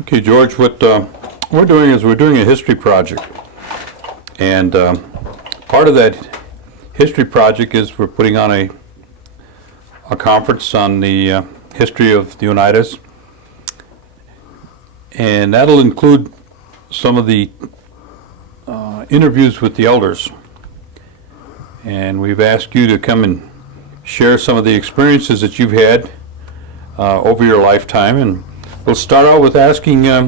Okay, George, what we're doing is we're doing a history project. And part of that history project is we're putting on a conference on the history of the Oneidas. And that'll include some of the interviews with the elders. And we've asked you to come and share some of the experiences that you've had over your lifetime. And we'll start out with asking, your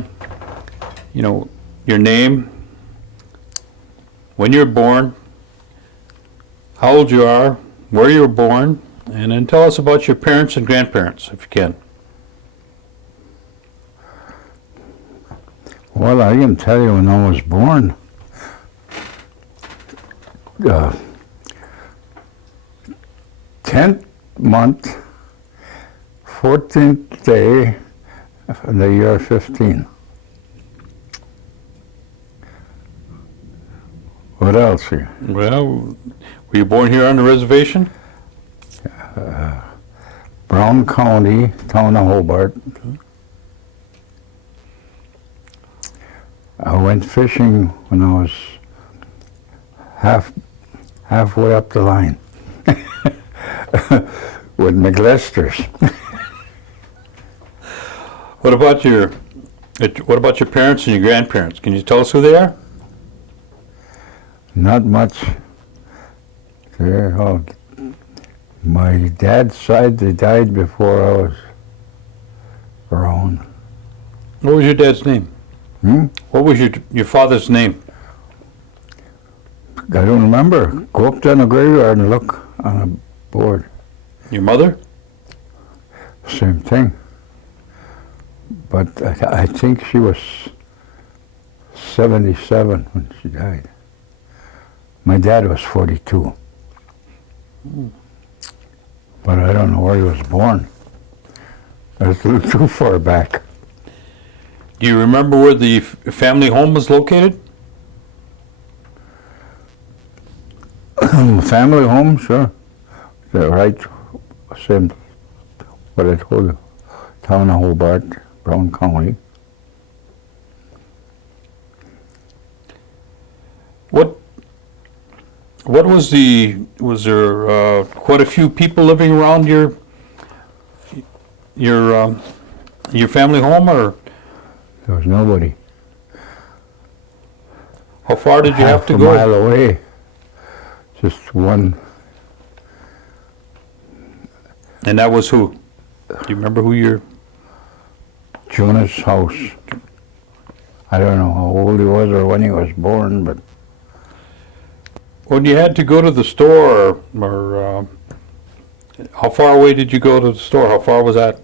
name, when you were born, how old you are, where you were born, and then tell us about your parents and grandparents, if you can. Well, I can tell you when I was born. 10th month, 14th day of the year 15. What else here? Well, were you born here on the reservation? Brown County, town of Hobart. I went fishing when I was halfway up the line with McLesters. What about your parents and your grandparents? Can you tell us who they are? Not much. My dad's side, they died before I was around. What was your dad's name? What was your father's name? I don't remember. Go up down the graveyard and look on a board. Your mother? Same thing. But I think she was 77 when she died. My dad was 42. But I don't know where he was born. That's a little too far back. Do you remember where the family home was located? Family home, sure. The right, same, what I told you, town of Hobart, Brown County. What was there quite a few people living around your family home, or? There was nobody. How far did you have to go? Half a mile away. Just one. And that was who? Do you remember who your? Jonas' house. I don't know how old he was or when he was born, but. When you had to go to the store, or how far away did you go to the store? How far was that?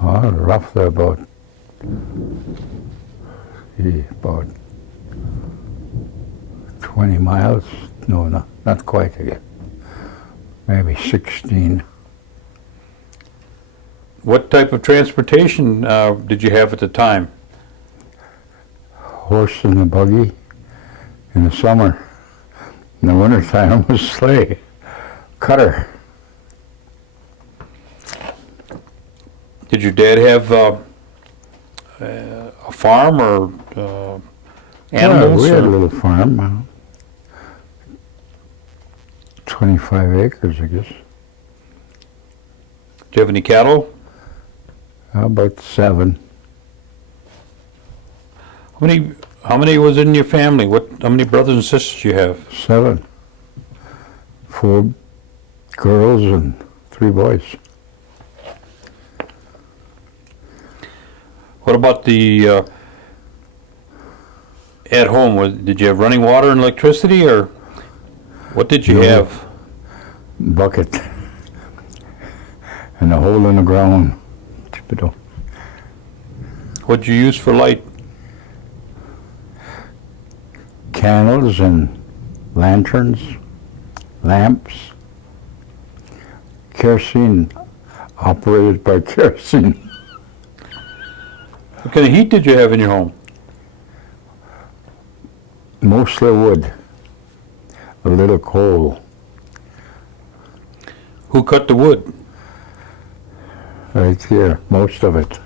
Roughly about 20 miles. No, not quite again. Maybe 16. What type of transportation did you have at the time? Horse and a buggy in the summer. In the wintertime was sleigh, cutter. Did your dad have a farm or animals? Yeah, we had a little farm. 25 acres, I guess. Do you have any cattle? About 7. How many was in your family? How many brothers and sisters do you have? 7. 4 girls and 3 boys. What about the at home? Did you have running water and electricity, or what did you have? Bucket and a hole in the ground. What did you use for light? Candles and lanterns, lamps, kerosene, operated by kerosene. What kind of heat did you have in your home? Mostly wood, a little coal. Who cut the wood? right here, most of it.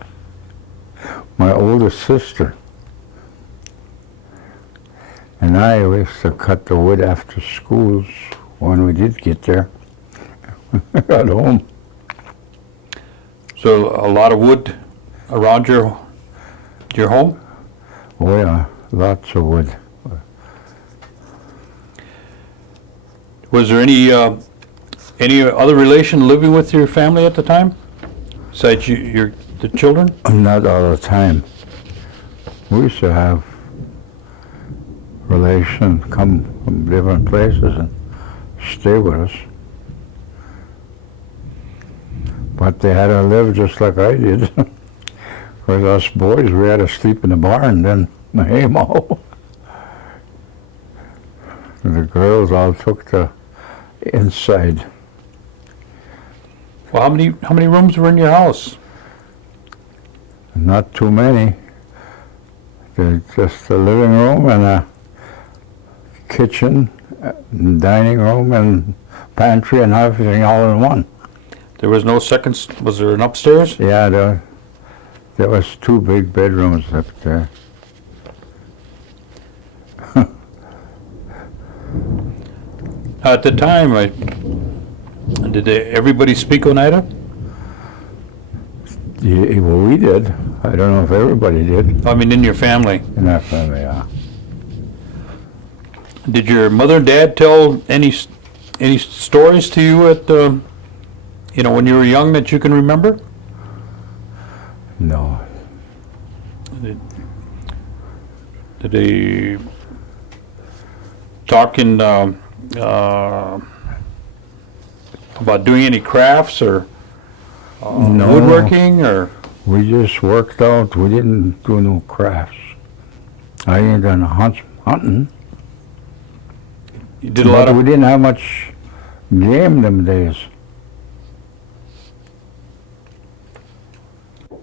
My oldest sister and I used to cut the wood after schools when we did get there. Got home. So a lot of wood around your home? Oh yeah, lots of wood. Was there any other relation living with your family at the time, besides the children? Not all the time. We used to have relations come from different places and stay with us. But they had to live just like I did. Because us boys, we had to sleep in the barn then, the hay mow. The girls all took the inside. Well, how many rooms were in your house? Not too many. There's just a living room and a kitchen, dining room and pantry and everything all in one. There was no second. Was there an upstairs? Yeah, there was 2 big bedrooms up there. At the time, everybody speak Oneida? Yeah, well, we did. I don't know if everybody did I mean, in your family. in our family, yeah. Did your mother and dad tell any stories to you at when you were young that you can remember? No. Did they talk in about doing any crafts or No. woodworking or? We just worked out. We didn't do no crafts. I ain't done hunting. You did a lot But we of. didn't have much game them days.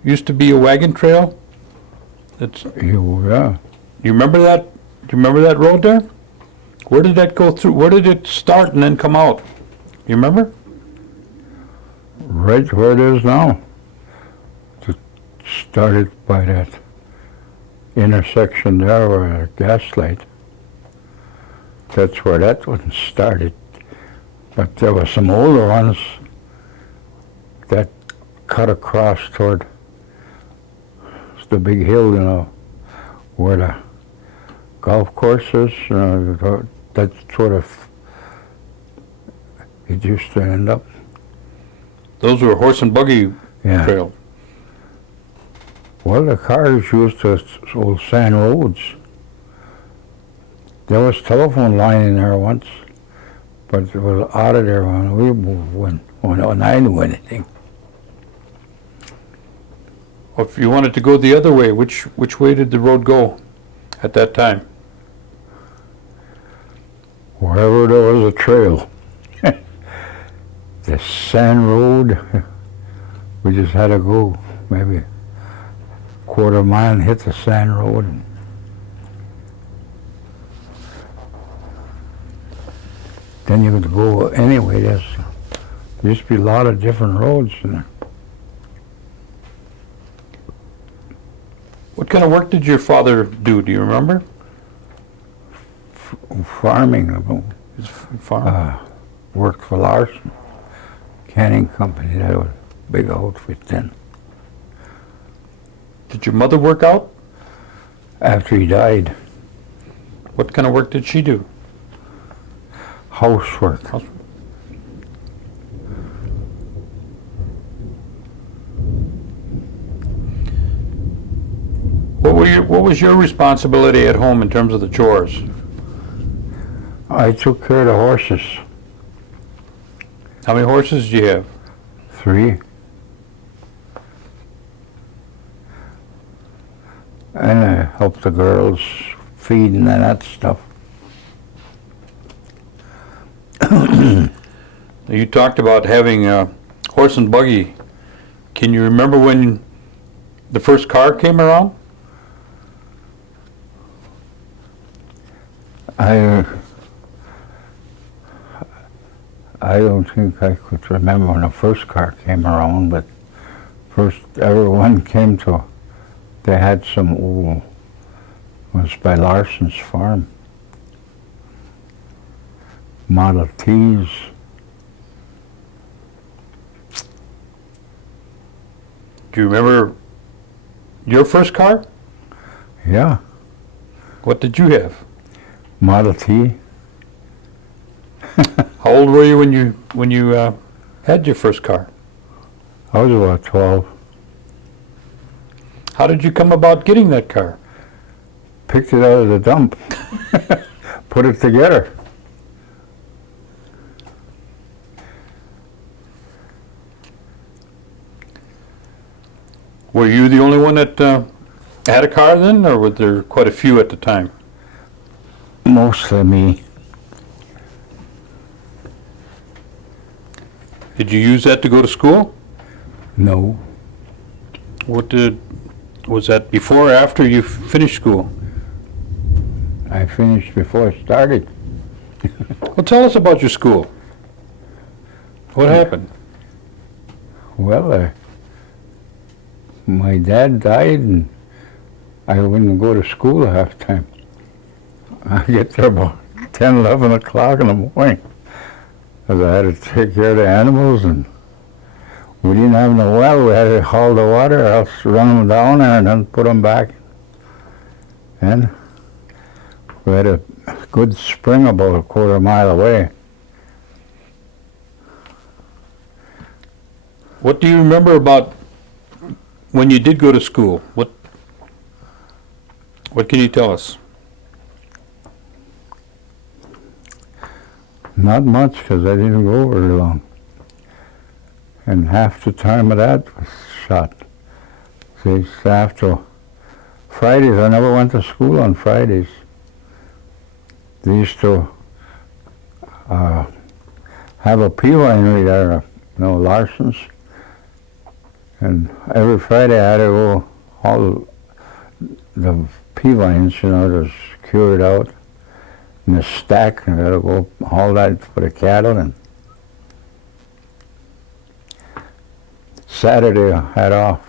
Used to be a wagon trail. That's. Yeah. You remember that? Do you remember that road there? Where did that go through? Where did it start and then come out? You remember? Right where it is now. It started by that intersection there where a gas light. That's where that one started. But there were some older ones that cut across toward the big hill, where the golf course is. That sort of, it used to end up. Those were horse and buggy Yeah. trail. Well, the cars used the old sand roads. There was telephone line in there once, but it was out of there when we moved, when I knew anything. If you wanted to go the other way, which way did the road go at that time? Wherever there was a trail. The sand road, we just had to go maybe quarter mile and hit the sand road. Then you could go anyway. There used to be a lot of different roads in there. What kind of work did your father do? Do you remember? Farming, His farm. worked for Larson Canning Company. That was a big outfit then. Did your mother work out? After he died, What kind of work did she do? housework. What was your responsibility at home in terms of the chores? I took care of the horses. How many horses do you have? 3. And I helped the girls feeding and that stuff. You talked about having a horse and buggy. Can you remember when the first car came around? I don't think I could remember when the first car came around, but First ever one came to, they had some old, was by Larson's farm. Model Ts. Do you remember your first car? Yeah, What did you have? Model T. How old were you when you had your first car? I was about 12. How did you come about getting that car? Picked it out of the dump. Put it together. Were you the only one that had a car then, or were there quite a few at the time? Mostly me. Did you use that to go to school? No. Was that before or after you finished school? I finished before I started. Well, tell us about your school. What happened? Well, my dad died and I wouldn't go to school half time. I get there about 10, 11 o'clock in the morning. Because I had to take care of the animals and we didn't have no well. We had to haul the water or else run them down there and then put them back. And we had a good spring about a quarter mile away. What do you remember about when you did go to school? What can you tell us? Not much, because I didn't go very long. And half the time of that was shot. See, so after Fridays, I never went to school on Fridays. They used to have a pea winery there, Larson's. And every Friday I had to go haul the pea vines, just cured out. In the stack, and I gotta go haul that for the cattle. And Saturday I had off.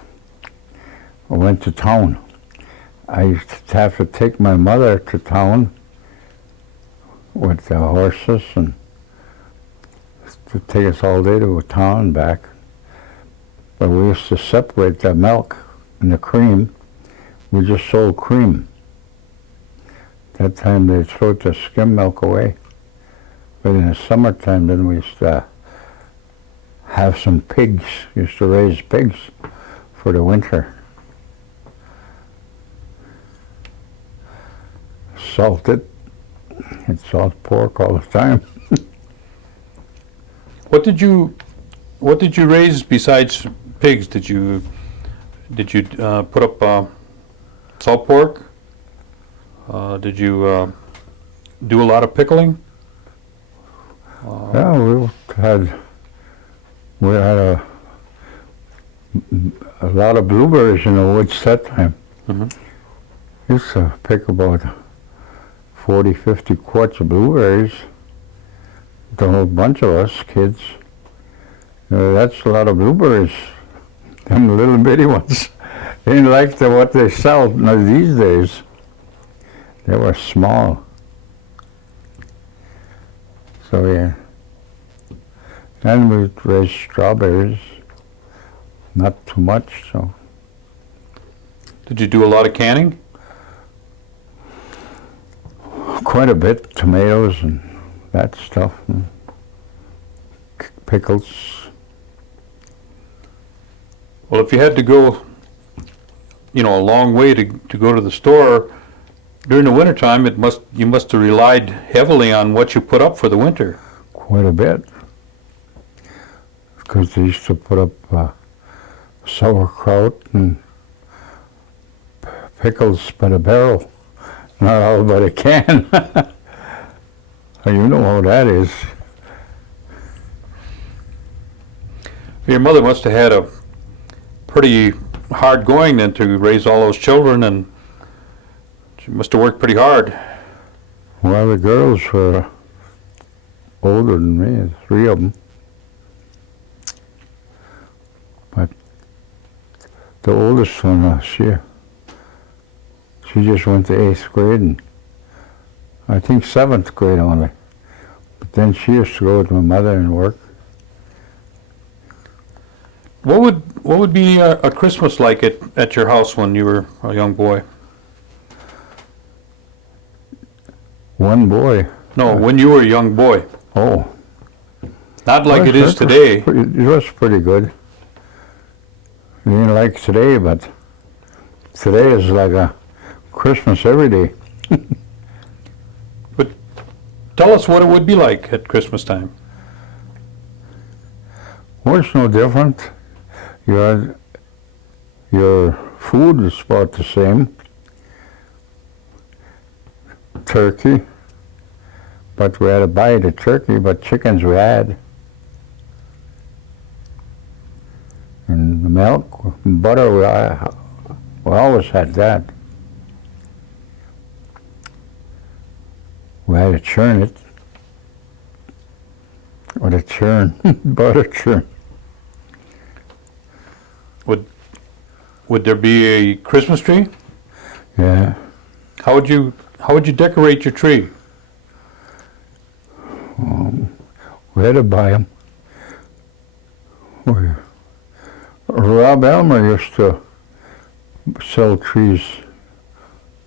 I went to town. I used to have to take my mother to town with the horses and to take us all day to town and back. But we used to separate the milk and the cream. We just sold cream. That time they throw the skim milk away. But in the summertime then we used to have some pigs. Used to raise pigs for the winter. Salted. And salt pork all the time. What did you raise besides pigs? Did you put up salt pork? Did you do a lot of pickling? Yeah, we had a lot of blueberries in the woods that time. Mm-hmm. Used to pick about 40, 50 quarts of blueberries. The whole bunch of us kids. That's a lot of blueberries. Them little bitty ones. Ain't like what they sell these days. They were small. So yeah. And we raised strawberries. Not too much, so. Did you do a lot of canning? Quite a bit. Tomatoes and that stuff. And pickles. Well, if you had to go, a long way to go to the store, during the wintertime, you must have relied heavily on what you put up for the winter. Quite a bit. Because they used to put up sauerkraut and pickles by the barrel, not all by the can. You know how that is. Your mother must have had a pretty hard going then to raise all those children, and she must have worked pretty hard. Well, the girls were older than me, 3 of them. But The oldest one, she just went to 8th grade, and I think 7th grade only. But then she used to go with my mother and work. What would be a Christmas like at your house when you were a young boy? One boy. No, when you were a young boy. Oh. Not like it is today. It was pretty good. It ain't like today, but today is like a Christmas every day. But tell us what it would be like at Christmas time. Well, it's no different. Your food is about the same. Turkey, but we had to buy the turkey, but chickens we had. And the milk, butter, we always had that. We had to churn it with a churn, butter churn. Would there be a Christmas tree? Yeah. How would you decorate your tree? We had to buy them. Rob Elmer used to sell trees,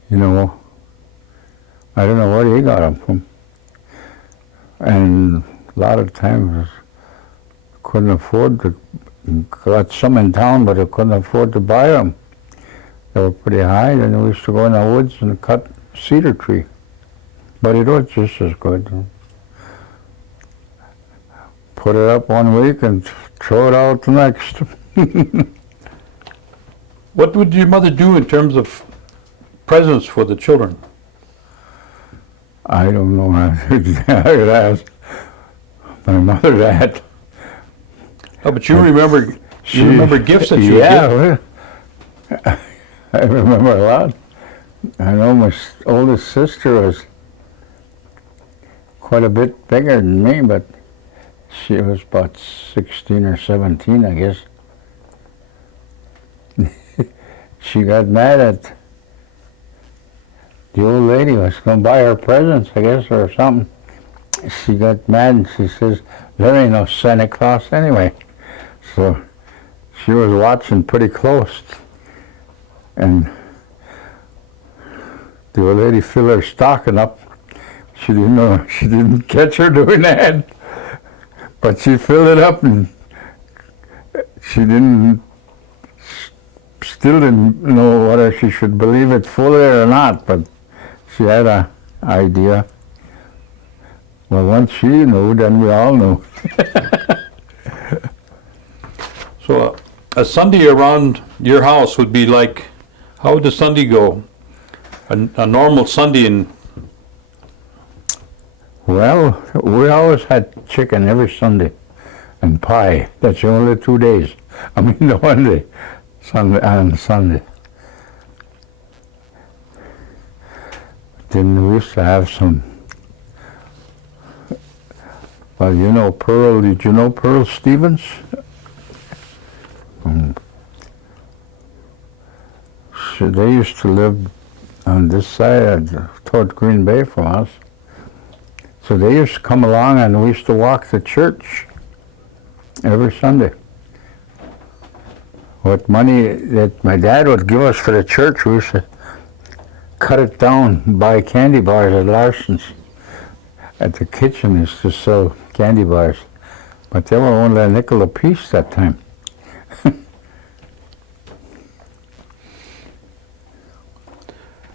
you know. I don't know where he got them from. And a lot of times couldn't afford to, got some in town, but I couldn't afford to buy them. They were pretty high, and we used to go in the woods and cut cedar tree. But it was just as good. Put it up one week and throw it out the next. What would your mother do in terms of presents for the children? I don't know. I could ask my mother that. Oh, but you remember gifts that you would get? Yeah, I remember a lot. I know my oldest sister was quite a bit bigger than me, but she was about 16 or 17, I guess. She got mad at the old lady was going to buy her presents, I guess, or something. She got mad and she says, there ain't no Santa Claus anyway. So she was watching pretty close. And the old lady filled her stocking up. She didn't know, she didn't catch her doing that. But she filled it up and she still didn't know whether she should believe it fully or not, but she had an idea. Well, once she knew, then we all knew. So a Sunday around your house would be like, how would the Sunday go? A normal Sunday in... Well, we always had chicken every Sunday and pie. That's the only 2 days. I mean, the one day, Sunday. Then we used to have some, well, you know Pearl, did you know Pearl Stevens? So they used to live on this side toward Green Bay from us. So they used to come along and we used to walk to church every Sunday. What money that my dad would give us for the church, we used to cut it down and buy candy bars at Larson's. At the kitchen used to sell candy bars, but they were only a nickel a piece that time.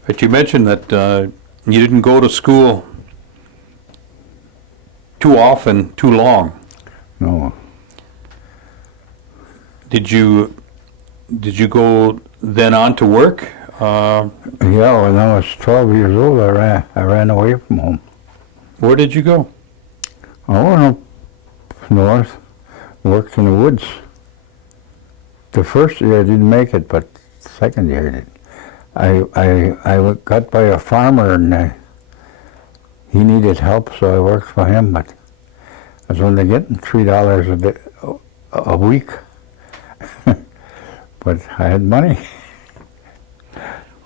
But you mentioned that you didn't go to school too often, too long. No. Did you go then on to work? Yeah, when I was 12 years old, I ran away from home. Where did you go? I went up north, worked in the woods. The first year I didn't make it, but the second year I did. I got by a farmer and he needed help, so I worked for him, but I was only getting $3 a week. but I had money.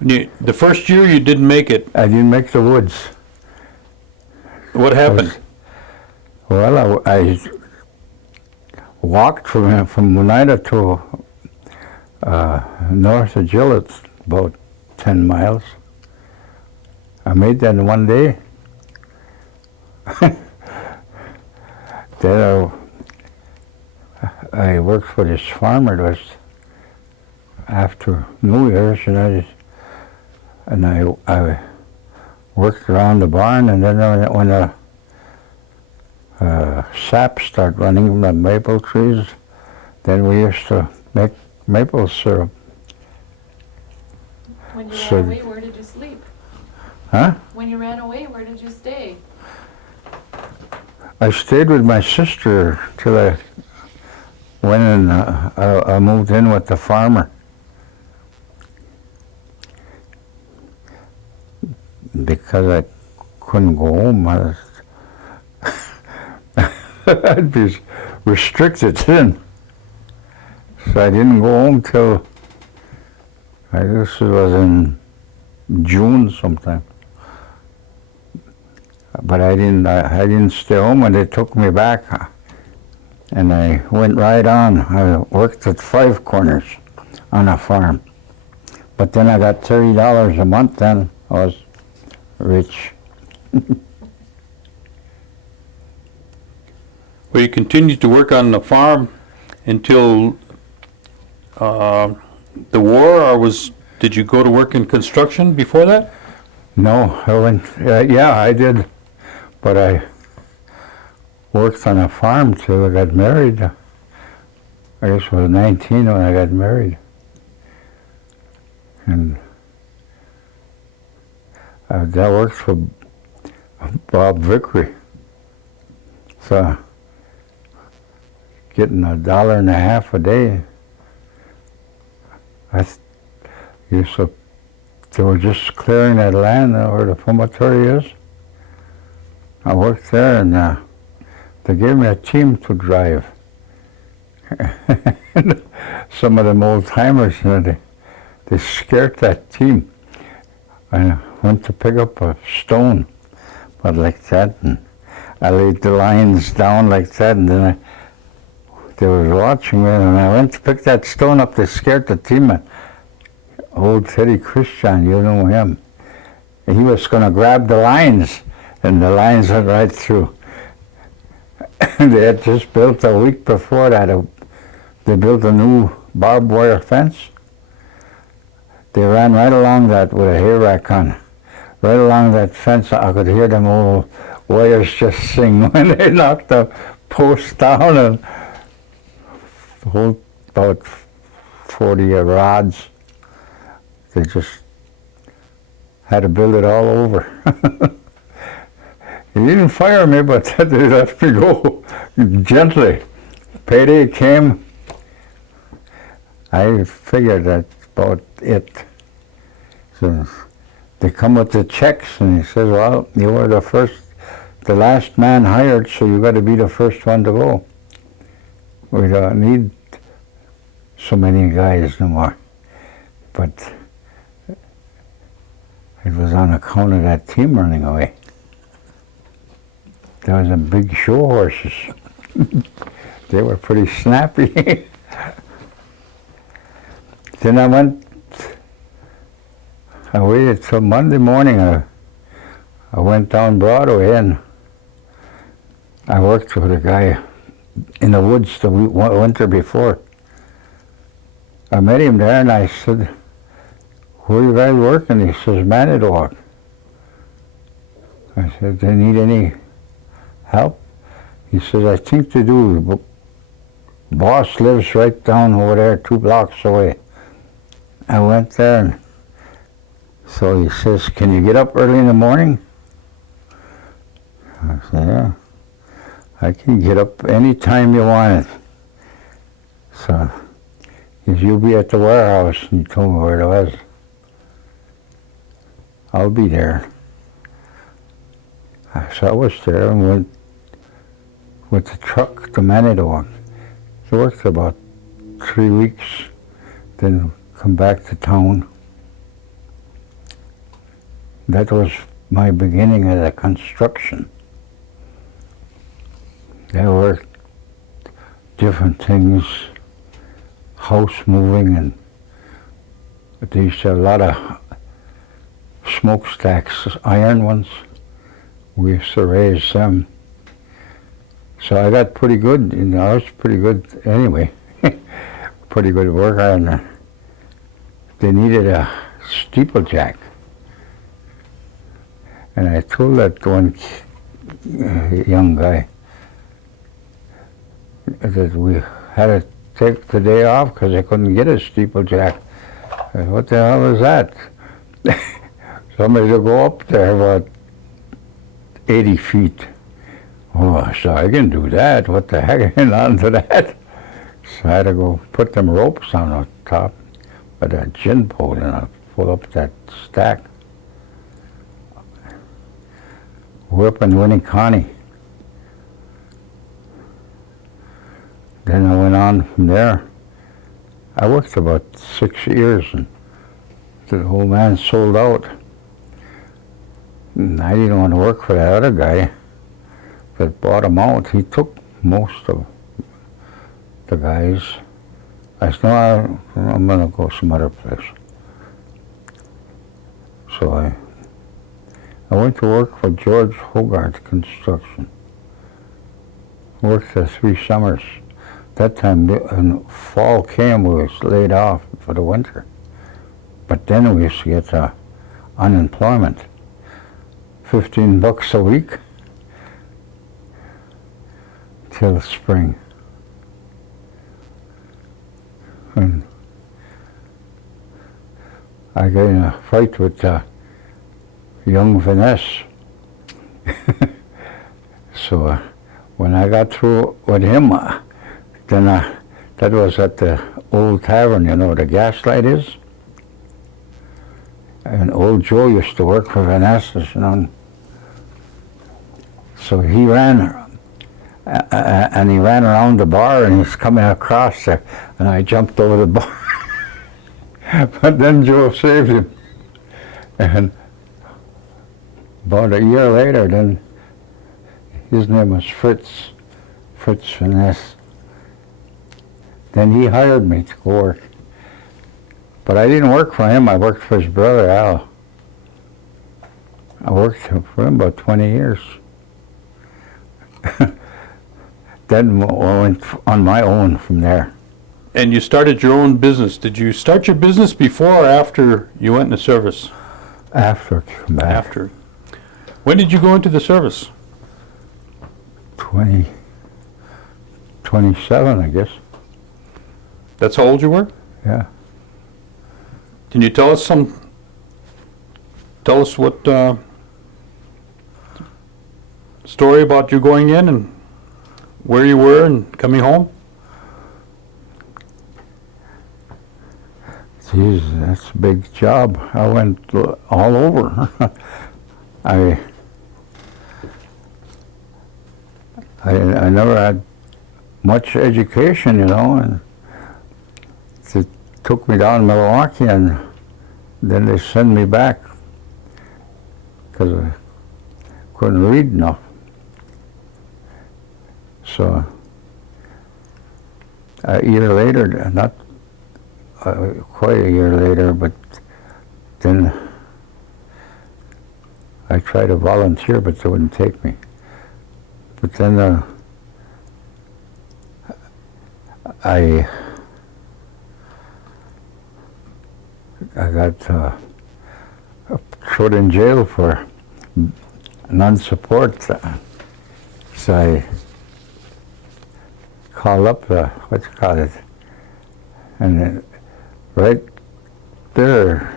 The first year you didn't make it, I didn't make the woods. what happened? Well, I walked from Oneida to north of Gillett, about 10 miles. I made that in one day. Then I worked for this farmer. It was after New Year's, and I worked around the barn, and then when the sap started running from the maple trees, then we used to make maple syrup. When you So- ran away, where did you sleep? Huh? When you ran away, where did you stay? I stayed with my sister till I went and I moved in with the farmer. Because I couldn't go home, I'd be restricted then. So I didn't go home till, I guess it was in June sometime. But I didn't stay home, and they took me back, and I went right on. I worked at Five Corners on a farm. But then I got $30 a month then. I was rich. Well, you continued to work on the farm until the war, or did you go to work in construction before that? No, I went, yeah, I did. But I worked on a farm till I got married. I guess I was 19 when I got married. And I worked for Bob Vickery. So getting $1.50 a day. They were just clearing that land where the fumatory is. I worked there, and they gave me a team to drive. Some of them old timers, they scared that team. I went to pick up a stone, but like that, and I laid the lines down like that, and then they were watching me, and I went to pick that stone up. They scared the team. Old Teddy Christian, you know him. He was going to grab the lines, and the lines went right through. They had just built a week before that. They built a new barbed wire fence. They ran right along that with a hay rack on. Right along that fence, I could hear them old wires just sing when they knocked the post down, and about 40 rods. They just had to build it all over. He didn't fire me, but they let me go gently. Payday came. I figured that's about it. So they come with the checks, and he says, well, you were the last man hired, so you got to be the first one to go. We don't need so many guys no more. But it was on account of that team running away. There was a big show horses. They were pretty snappy. Then I waited till Monday morning. I went down Broadway, and I worked with a guy in the woods the winter before. I met him there, and I said, where are you guys working? He says, Manitowoc. I said, do they need any help? He says, I think they do. But boss lives right down over there, 2 blocks away. I went there, and so he says, can you get up early in the morning? I said, yeah. I can get up any time you want it. So he said, you'll be at the warehouse, and he told me where it was. I'll be there. So I was there and went with the truck to Manitowoc. I worked about 3 weeks Then come back to town. That was my beginning of the construction. There were different things, house moving, and they used to have a lot of smokestacks, iron ones. We used to raise them. So I got pretty good, I was pretty good anyway. Pretty good worker, and they needed a steeplejack. And I told that one young guy that we had to take the day off because I couldn't get a steeplejack. I said, what the hell is that? Somebody to go up there about 80 feet. Oh, so I can do that. What the heck? I ain't onto that. So I had to go put them ropes on the top with a gin pole and I pull up that stack. We're up in Winnicott. Then I went on from there. I worked about 6 years and the old man sold out. And I didn't want to work for that other guy that bought him out. He took most of the guys. I said, no, I'm going to go some other place. So I went to work for George Hogarth Construction. Worked for 3 summers. That time, when fall came, we was laid off for the winter. But then we used to get unemployment, $15 a week till spring. And I got in a fight with young Vanessa. So when I got through with him, then that was at the old tavern, you know, the Gaslight is. And old Joe used to work for Vanessa's, you know. So he ran, and he ran around the bar, and he was coming across there, and I jumped over the bar. But then Joe saved him. And about a year later, then his name was Fritz Vaness. Then he hired me to go work. But I didn't work for him, I worked for his brother, Al. I worked for him about 20 years. Then I went on my own from there. And you started your own business. Did you start your business before or after you went into service? After I came back. After. When did you go into the service? 27, I guess. That's how old you were? Yeah. Can you tell us what story about you going in and where you were and coming home? Geez, that's a big job. I went all over. I never had much education, you know, and it took me down to Milwaukee, and then they sent me back because I couldn't read enough. So a year later, not quite a year later, but then I tried to volunteer, but they wouldn't take me. But then I got thrown in jail for non-support. So I called up what you call it, and then right there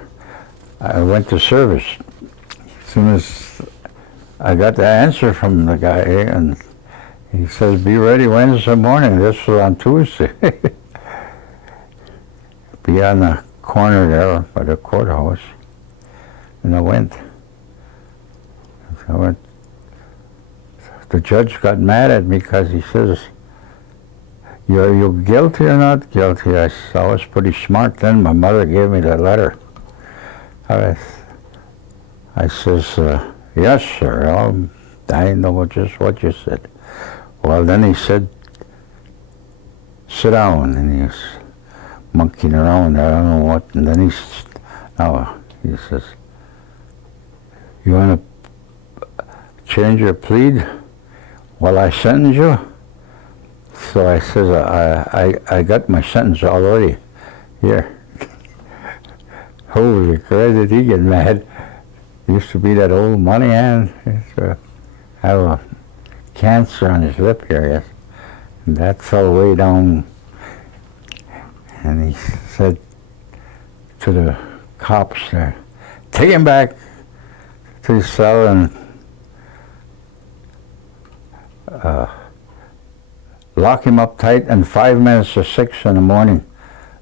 I went to service. As soon as I got the answer from the guy, and he says, "Be ready Wednesday morning." This was on Tuesday. Be on the corner there by the courthouse. And I went. The judge got mad at me because he says, Are you guilty or not guilty? I said, I was pretty smart then. My mother gave me the letter. I says, yes, sir. I know just what you said. Well, then he said, sit down. And he was monkeying around. I don't know what. And then he says, you want to change your plea while I sentence you? So I says, I got my sentence already. Here. Holy crap, did he get mad? Used to be that old money hand. Have a cancer on his lip here, yes. And that fell way down. And he said to the cops there, take him back to his cell and lock him up tight, and 5 minutes to 6 in the morning,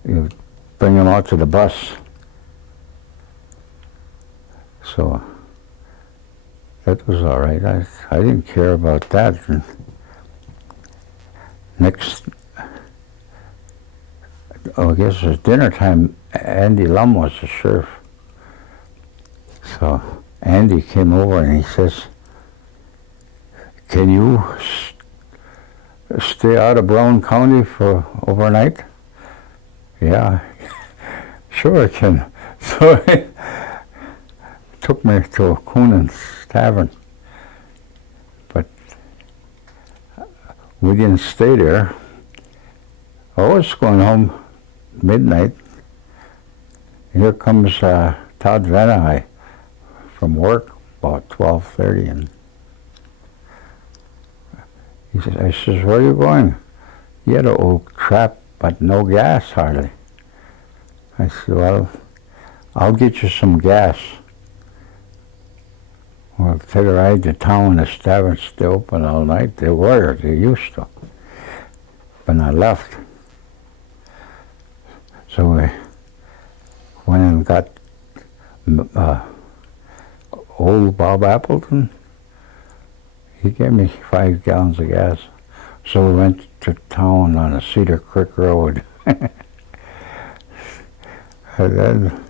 you bring him out to the bus. So that was all right. I didn't care about that. And next, I guess it was dinner time. Andy Lum was the sheriff. So Andy came over and he says, can you stay out of Brown County for overnight? Yeah, sure I can. So he took me to Coonan's Tavern. But we didn't stay there. I was going home midnight. Here comes Todd Venahai from work about 12:30, and I says, where are you going? He had an old trap, but no gas hardly. I said, well, I'll get you some gas. We'll take a ride to town. The taverns stay open all night. They used to. When I left. So we went and got old Bob Appleton. He gave me 5 gallons of gas. So we went to town on the Cedar Creek Road. And then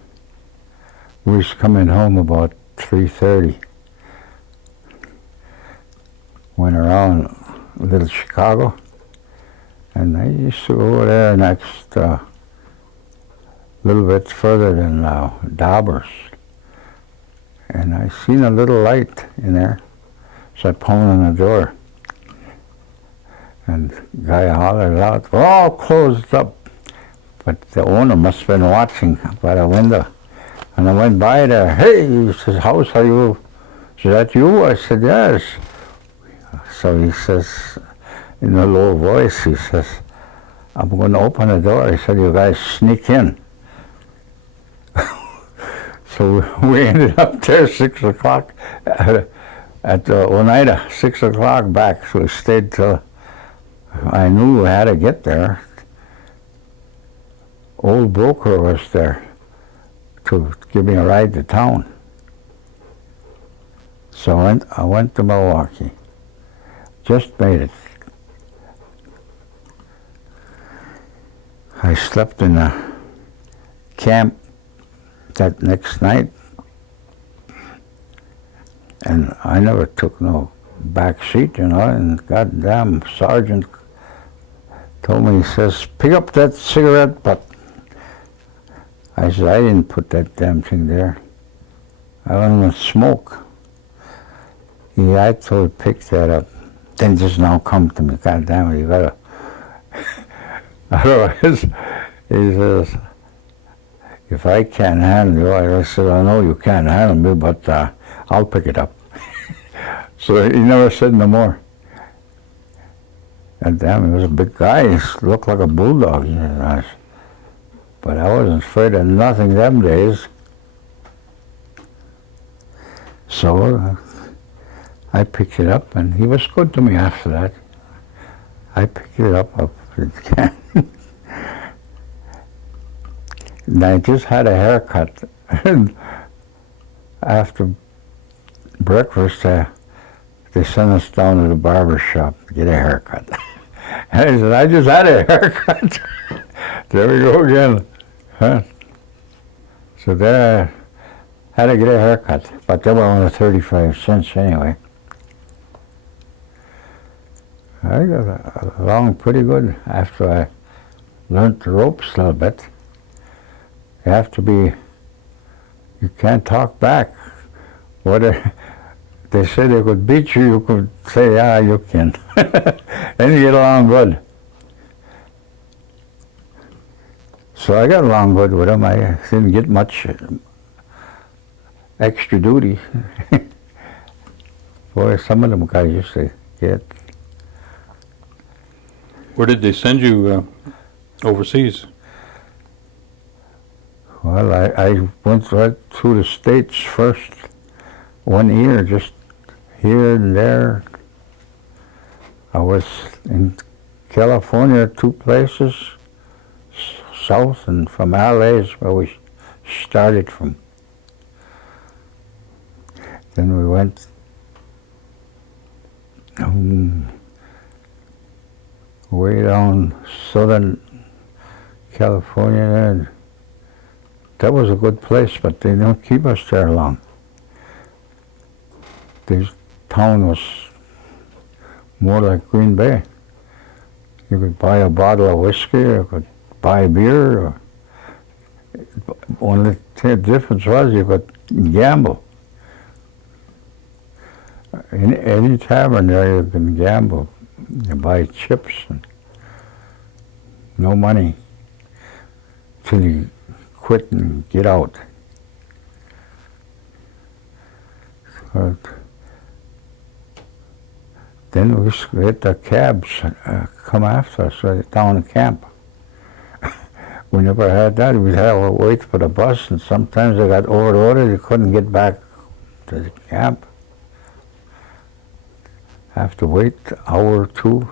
we was coming home about 3:30. Went around Little Chicago, and I used to go over there next, a little bit further than Daubers. And I seen a little light in there. So I pounded on the door. And the guy hollered out, we're all closed up. But the owner must have been watching by the window. And I went by there, hey, he says, house, are you, is that you? I said, yes. So he says, in a low voice, he says, I'm going to open the door. He said, you guys sneak in. So we ended up there 6 o'clock at Oneida, 6 o'clock back. So we stayed till I knew we had to get there. Old broker was there to give me a ride to town. So I went to Milwaukee. Just made it. I slept in a camp that next night, and I never took no back seat, you know, and goddamn sergeant told me, he says, pick up that cigarette butt. I said, I didn't put that damn thing there. I don't even smoke. Yeah, I told him, pick that up. Then just now come to me, God damn it, you gotta. Otherwise, he says, if I can't handle you, I said, I know you can't handle me, but I'll pick it up. So he never said no more. God damn, he was a big guy, he looked like a bulldog. But I wasn't afraid of nothing them days. So I picked it up, and he was good to me after that. I picked it up in the can. And I just had a haircut. And after breakfast, they sent us down to the barber shop to get a haircut. And he said, I just had a haircut. There we go again. Huh? So there I had to get a haircut, but they were only 35 cents anyway. I got along pretty good after I learned the ropes a little bit. You have to be, you can't talk back. They say they could beat you, you could say, yeah, you can. And you get along good. So I got along good with them. I didn't get much extra duty. Boy, some of them guys used to get. Where did they send you overseas? Well, I went right through the States first, 1 year, just here and there. I was in California, 2 places, south, and from LA is where we started from. Then we went way down southern California, and that was a good place, but they don't keep us there long. This town was more like Green Bay. You could buy a bottle of whiskey, you could buy beer. Or only difference was you could gamble. In any tavern there you can gamble. You buy chips and no money till you quit and get out. But then we hit the cabs come after us right down the camp. We never had that. We'd have to wait for the bus, and sometimes they got overloaded. You couldn't get back to the camp. Have to wait an hour or 2.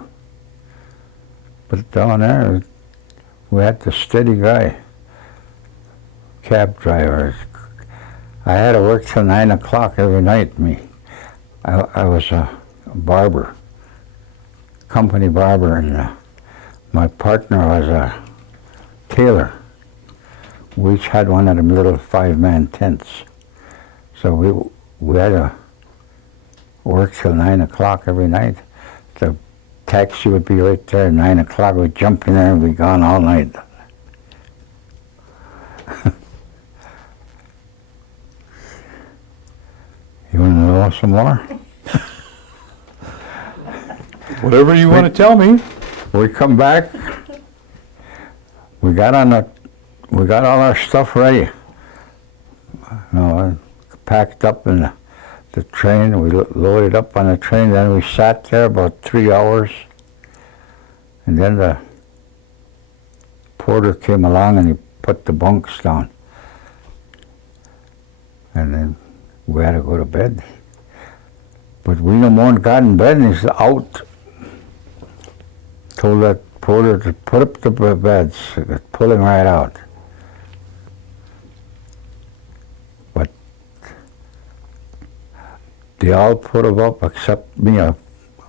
But down there, we had the steady guy, cab driver. I had to work till 9 o'clock every night, me. I was a barber, company barber, and my partner was a tailor. We each had one of them little 5-man tents. So we had to work till 9 o'clock every night. The taxi would be right there at 9 o'clock. We'd jump in there and be gone all night. You want to know some more? Whatever you want to tell me. We come back. We got all our stuff ready. Packed up in the train. We loaded up on the train. Then we sat there about 3 hours. And then the porter came along and he put the bunks down. And then we had to go to bed. But we no more got in bed, and he's out. Told that porter to put up the beds, pulling right out. But they all put them up except me. I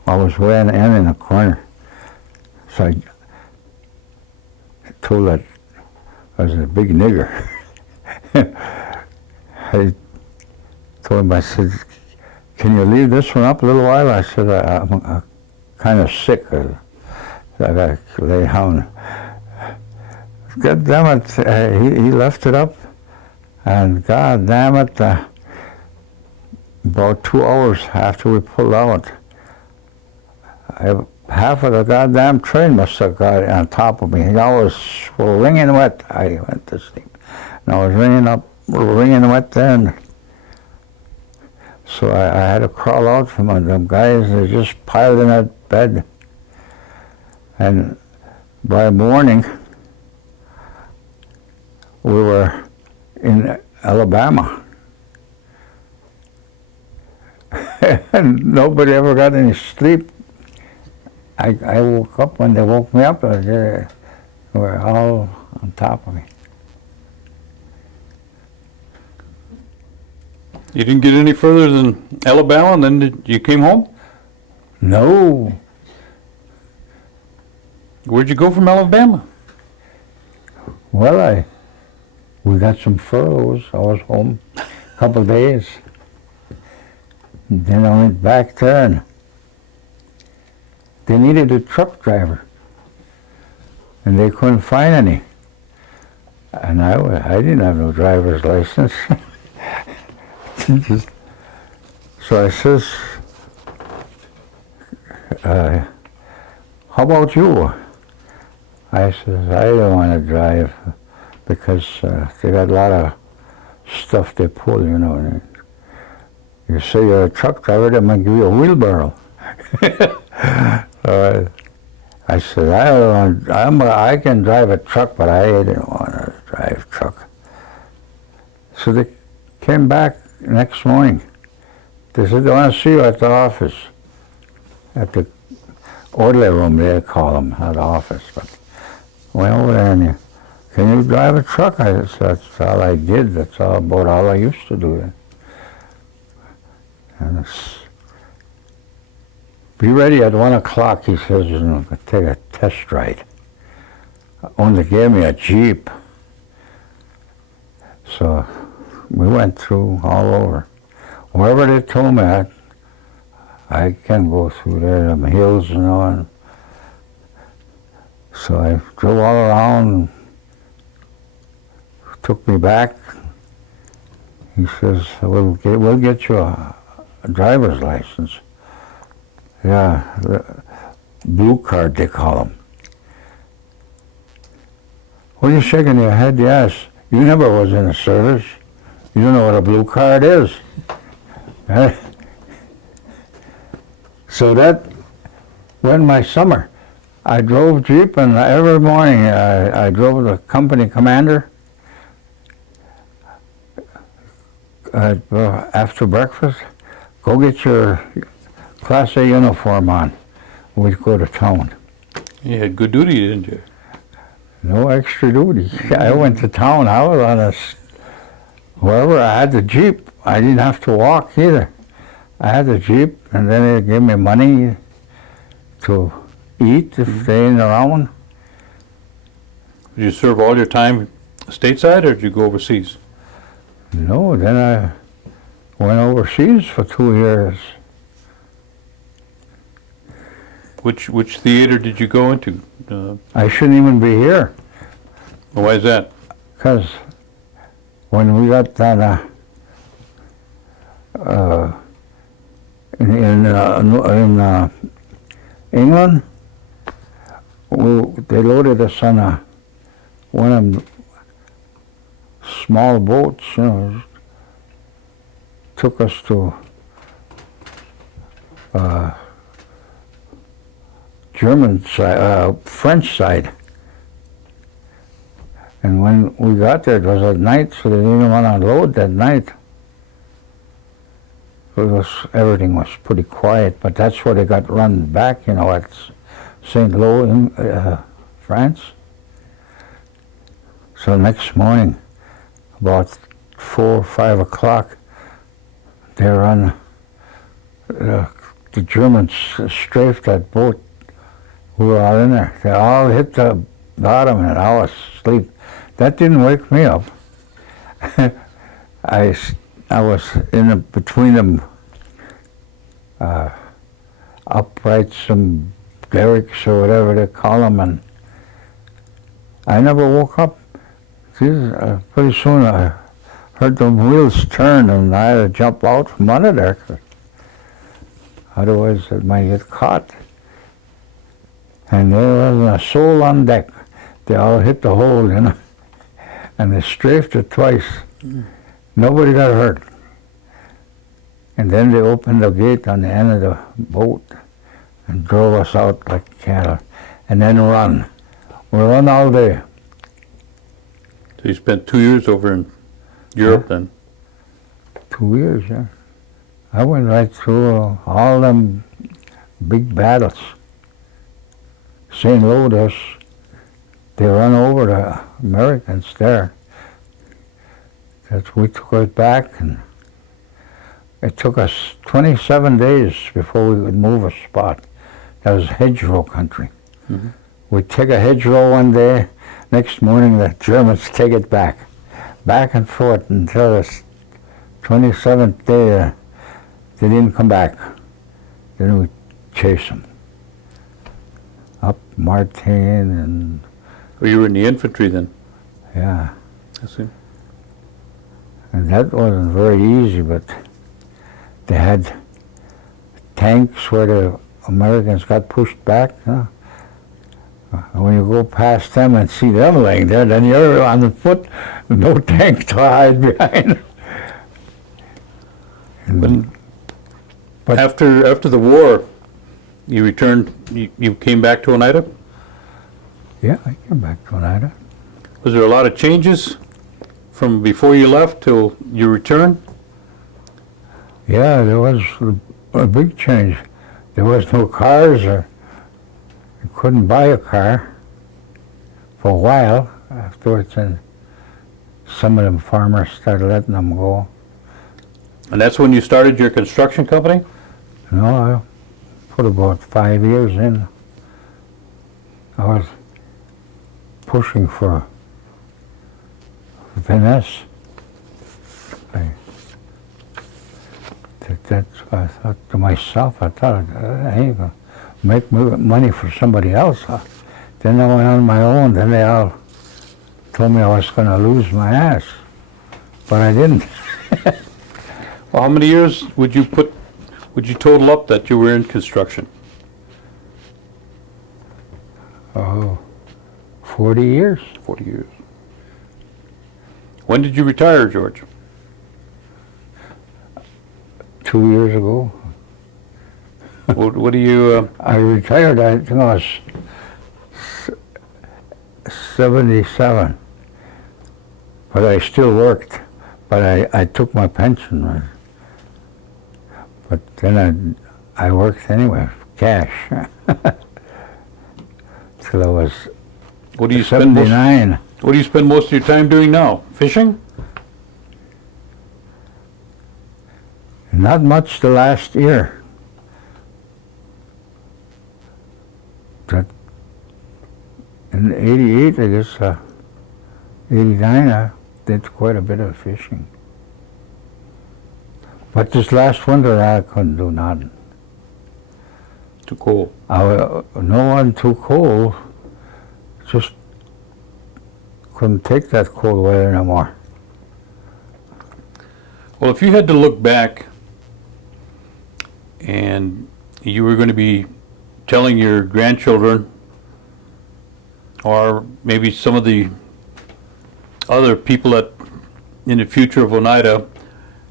was way in the corner. So I told that I was a big nigger. I told him, I said, can you leave this one up a little while? I said, I'm kind of sick. I got to lay down. God damn it, he left it up. And God damn it, about 2 hours after we pulled out, half of the goddamn train must have got on top of me. I was wringing wet. I went to sleep. And I was wringing wet then. So I had to crawl out from them guys. They just piled in that bed. And by morning, we were in Alabama. And nobody ever got any sleep. I woke up when they woke me up. They were all on top of me. You didn't get any further than Alabama, and then you came home? No. Where'd you go from Alabama? Well, we got some furloughs. I was home a couple of days. And then I went back there and they needed a truck driver. And they couldn't find any. And I didn't have no driver's license. So I says, how about you? I says, I don't want to drive because they got a lot of stuff they pull, you know. And you say you're a truck driver, they might give you a wheelbarrow. I said, I can drive a truck, but I didn't want to drive a truck. So they came back next morning. They said, they want to see you at the office, at the orderly room, they call them, not the office. But went over there and can you drive a truck? I said, that's all I did. That's about all I used to do. And be ready at 1 o'clock, he says, you know, take a test ride. Only gave me a Jeep. So we went through all over. Wherever they told me, I can go through there, them hills and all. And so I drove all around, took me back. He says, we'll get you a driver's license. Yeah, the blue card they call them. What are you shaking your head? Yes, you never was in the service. You don't know what a blue card is. So that went my summer. I drove Jeep, and every morning I drove the company commander. After breakfast, go get your Class A uniform on. We'd go to town. You had good duty, didn't you? No extra duty. I went to town. I was on wherever I had the Jeep. I didn't have to walk either. I had the Jeep, and then they gave me money to eat if they ain't around. Did you serve all your time stateside, or did you go overseas? No, then I went overseas for 2 years. Which theater did you go into? I shouldn't even be here, Why is that? because when we got done in England, they loaded us on one of them small boats, you know, took us to German side, French side. And when we got there, it was at night, so they didn't want to unload that night. Everything was pretty quiet, but that's where they got run back, you know, at St. Lo in France. So next morning, about 4 or 5 o'clock, they run, the Germans strafed that boat. We were all in there. They all hit the bottom, and I was asleep. That didn't wake me up. I was between them uprights, some derricks or whatever they call them, and I never woke up. Pretty soon I heard the wheels turn, and I had to jump out from under there. Otherwise, it might get caught. And there wasn't a soul on deck. They all hit the hole, you know, and they strafed it twice. Nobody got hurt. And then they opened the gate on the end of the boat and drove us out like cattle, and then run. We run all day. So you spent 2 years over in Europe then? 2 years, yeah. I went right through all them big battles. St. Louis, they run over the Americans there. We took it back, and it took us 27 days before we could move a spot. That was hedgerow country. Mm-hmm. We take a hedgerow one day, next morning the Germans take it back and forth until the 27th day. They didn't come back. Then we chase them up Martin and Oh, you were in the infantry then? yeah. I see. And that wasn't very easy, but they had tanks where the Americans got pushed back. You know? And when you go past them and see them laying there, then you're on the foot, no tank to hide behind. When, But- after the war, you returned, you came back to Oneida? Yeah, I came back to Oneida. Was there a lot of changes from before you left till you returned? Yeah, there was a big change. There was no cars, or you couldn't buy a car for a while. Afterwards, and some of them farmers started letting them go. And that's when you started your construction company? No, I put about 5 years in. I was pushing for finesse. That's what I thought to myself. I thought, I ain't gonna make money for somebody else. Then I went on my own. Then they all told me I was going to lose my ass, but I didn't. Well, how many years would you total up that you were in construction? Oh, 40 years. 40 years. When did you retire, George? 2 years ago. What do you, I retired, I think I was 77. But I still worked. But I took my pension. But then I worked anyway, cash. Till I was what do you spend most, 79. what do you spend most of your time doing now? Fishing? Not much the last year. That in '88, I guess, '89, I did quite a bit of fishing. But this last winter, I couldn't do nothing. Too cold. No one too cold. Just couldn't take that cold weather no more. Well, if you had to look back and you were going to be telling your grandchildren or maybe some of the other people that in the future of Oneida,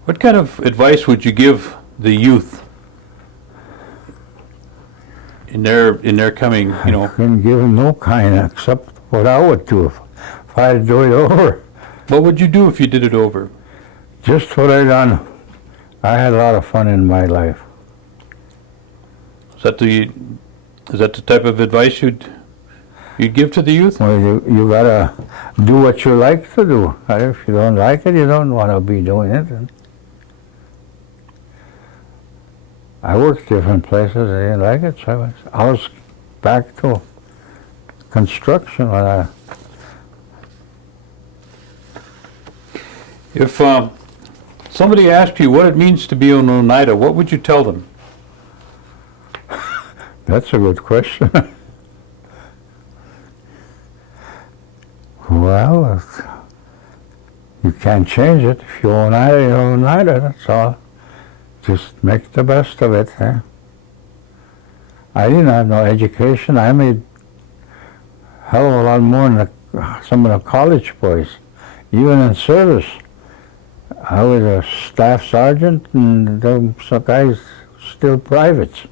what kind of advice would you give the youth in their coming, you know? I couldn't give them no kind except what I would do if I had to do it over. What would you do if you did it over? Just what I done. I had a lot of fun in my life. Is that the type of advice you'd give to the youth? Well, you gotta do what you like to do. If you don't like it, you don't want to be doing it. And I worked different places. I didn't like it, so I was back to construction. If somebody asked you what it means to be an Oneida, what would you tell them? That's a good question. Well, you can't change it. If you're Oneida, you're Oneida, that's all. Just make the best of it. Eh? I didn't have no education. I made a hell of a lot more than some of the college boys, even in service. I was a staff sergeant, and some guys still privates.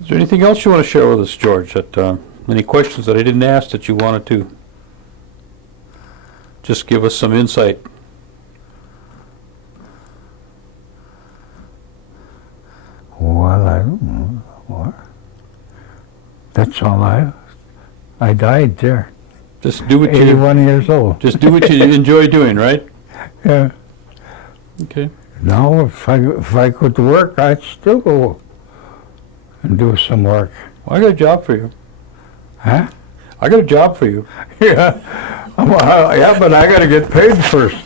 Is there anything else you want to share with us, George? Any questions that I didn't ask that you wanted to just give us some insight? Well, I don't know. What? That's all I died there. Just do what 81 years old. Just do what you enjoy doing, right? Yeah. Okay. Now, if I could work, I'd still go and do some work. Well, I got a job for you. Huh? I got a job for you. Yeah. Yeah, but I got to get paid first.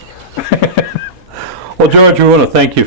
Well, George, we want to thank you